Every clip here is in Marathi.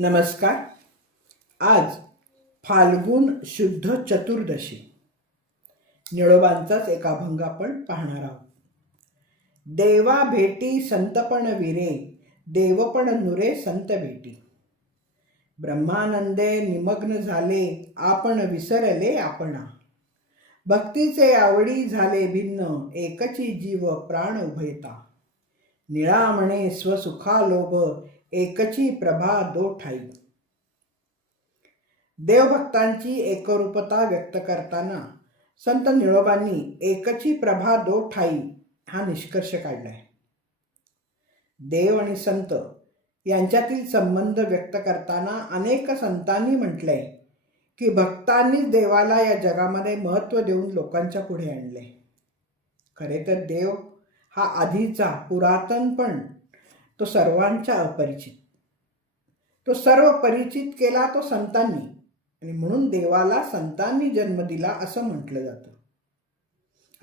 नमस्कार. आज फाल्गुन शुद्ध चतुर्दशी. निळोबांचाच एक अभंग आपण पाहणार आहोत. देवा भेटी संतपण विरे देवपण नुरे संत भेटी. ब्रह्मानंदे निमग्न झाले आपण विसरले आपणा. भक्तीचे आवडी झाले भिन्न एकची जीव प्राण उभयता. निळा म्हणे स्वसुखालोभ एकची प्रभा दो ठाई. देवभक्तांची एकरूपता व्यक्त करताना संत निळोबांनी एकची प्रभा दो ठाई हा निष्कर्ष काढलाय. देव आणि संत यांच्यातील संबंध व्यक्त करताना अनेक संतांनी म्हटलंय की भक्तांनी देवाला या जगामध्ये महत्त्व देऊन लोकांच्या पुढे आणले खरे तर देव हा आधीचा पुरातन पण तो सर्वांच्या अपरिचित. तो सर्व परिचित केला तो संतांनी. आणि म्हणून देवाला संतांनी जन्म दिला असं म्हटलं जातं.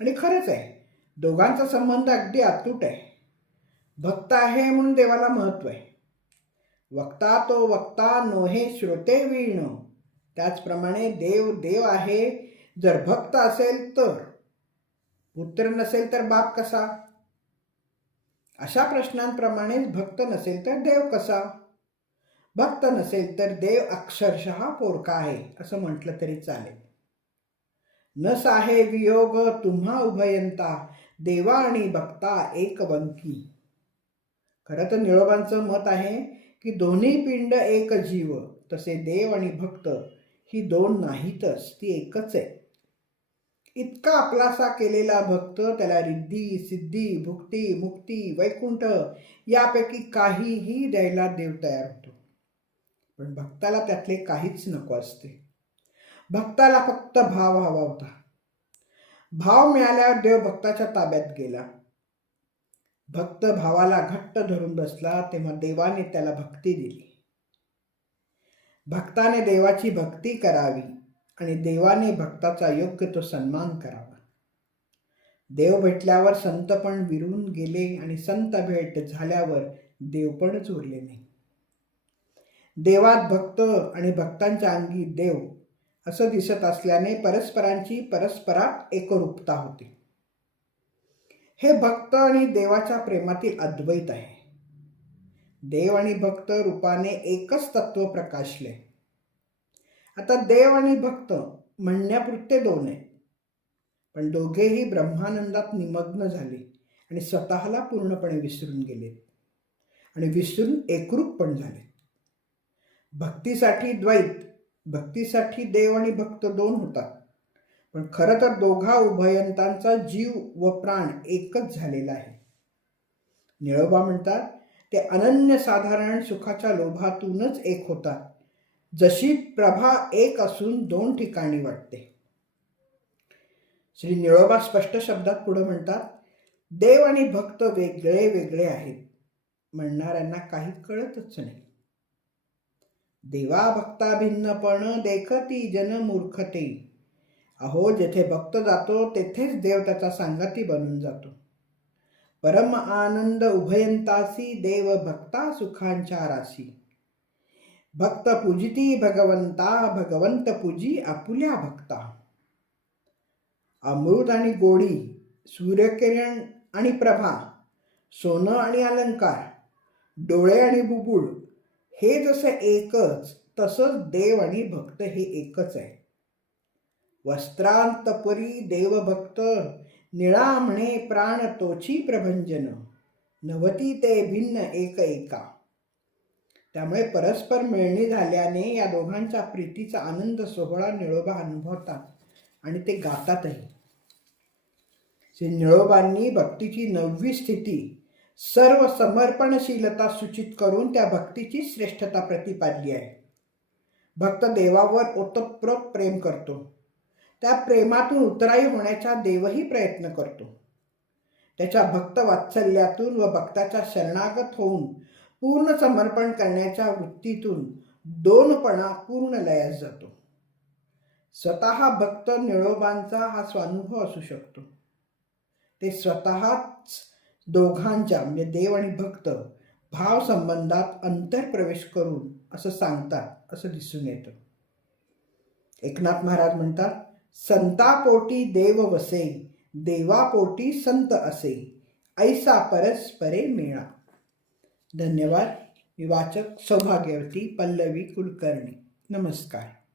आणि खरंच आहे दोघांचा संबंध अगदी अतूट आहे. भक्त आहे म्हणून देवाला महत्त्व आहे. वक्ता तो वक्ता नोहे श्रोते वीण. त्याचप्रमाणे देव देव आहे. जर भक्त असेल तर. पुत्र नसेल तर बाप कसा? अशा प्रश्नांप्रमाणेच भक्त नसेल तर देव कसा? भक्त नसेल तर देव अक्षरशः पोरका आहे असं म्हटलं तरी चालेल. न साहे वियोग तुम्हा उभयंता देवा आणि भक्ता एक वंकी खरं तर निळोबांचं मत आहे की दोन्ही पिंड एक जीव तसे देव आणि भक्त ही दोन नाहीतच ती एकच आहे. इतका आपलासा केलेला भक्त त्याला रिद्धी सिद्धी भुक्ती मुक्ती वैकुंठ यापैकी काहीही द्यायला देव तयार होतो. पण भक्ताला त्यातले काहीच नको असते. भक्ताला फक्त भाव हवा होता. भाव मिळाल्यावर देव भक्ताच्या ताब्यात गेला. भक्त भावाला घट्ट धरून बसला तेव्हा देवाने त्याला भक्ती दिली. भक्ताने देवाची भक्ती करावी. आणि देवाने भक्ताचा योग्य तो सन्मान करावा. देव भेटल्यावर संत पण विरून गेले आणि संत भेट झाल्यावर देव पण चोरले नाही. देवात भक्त आणि भक्तांच्या अंगी देव असं दिसत असल्याने परस्परांची परस्परात एकरूपता होती. हे भक्त आणि देवाच्या प्रेमातील अद्वैत आहे. देव आणि भक्त रूपाने एकच तत्व प्रकाशले. आता देव आणि भक्त म्हणण्यापुरते दोन आहेत. पण दोघेही ब्रह्मानंदात निमग्न झाले आणि स्वतःला पूर्णपणे विसरून गेले. आणि विसरून एकरूप पण झाले. भक्तीसाठी द्वैत भक्तीसाठी देव आणि भक्त दोन होतात. पण खरं तर दोघा उभयंतांचा जीव व प्राण एकच झालेला आहे. निळोबा म्हणतात ते अनन्य साधारण सुखाच्या लोभातूनच एक होतात. जशी प्रभा एक असून दोन ठिकाणी वाटते. श्री निळोबा स्पष्ट शब्दात पुढे म्हणतात देव आणि भक्त वेगळे वेगळे आहेत. म्हणणाऱ्यांना काही कळतच नाही. देवा भक्ता भिन्नपण देखती जन मूर्खते. अहो जेथे भक्त जातो तेथेच देव त्याचा सांगती बनून जातो. परम आनंद उभयंतासी देव भक्ता सुखांच्या राशी. भक्त पूजिती भगवंता भगवंत पूजी आपुल्या भक्ता. अमृत आणि गोडी सूर्यकिरण आणि प्रभा सोनं आणि अलंकार डोळे आणि बुबुळ हे जसं एकच तसंच देव आणि भक्त हे एकच आहे. वस्त्रांतपरी देवभक्त निळा म्हणे प्राण तोची प्रभंजन नवती ते भिन्न एक एका त्यामुळे परस्पर मिळणी झाल्याने या दोघांच्या प्रीतीचा आनंद सोहळा निळोबा अनुभवतात आणि ते गातातही. श्री निळोबांनी भक्तीची नववी स्थिती सर्व समर्पणशीलता सूचित करून त्या भक्तीची श्रेष्ठता प्रतिपादली आहे. भक्त देवावर ओतप्रोत प्रेम करतो. त्या प्रेमातून उतराई होण्याचा देवही प्रयत्न करतो. त्याच्या भक्त वात्सल्यातून व भक्ताच्या शरणागत होऊन पूर्ण समर्पण करण्याच्या वृत्तीतून दोनपणा पूर्ण लयास जातो. स्वतः भक्त निळोबांचा हा स्वानुभव असू शकतो. ते स्वतःच दोघांच्या म्हणजे देव आणि भक्त भाव संबंधात अंतर प्रवेश करून असं सांगतात असं दिसून येतं. एकनाथ महाराज म्हणतात संतापोटी देव वसे देवापोटी संत असे ऐसा परस्परे मेळा. धन्यवाद. मी वाचक सौभाग्यवती पल्लवी कुलकर्णी. नमस्कार.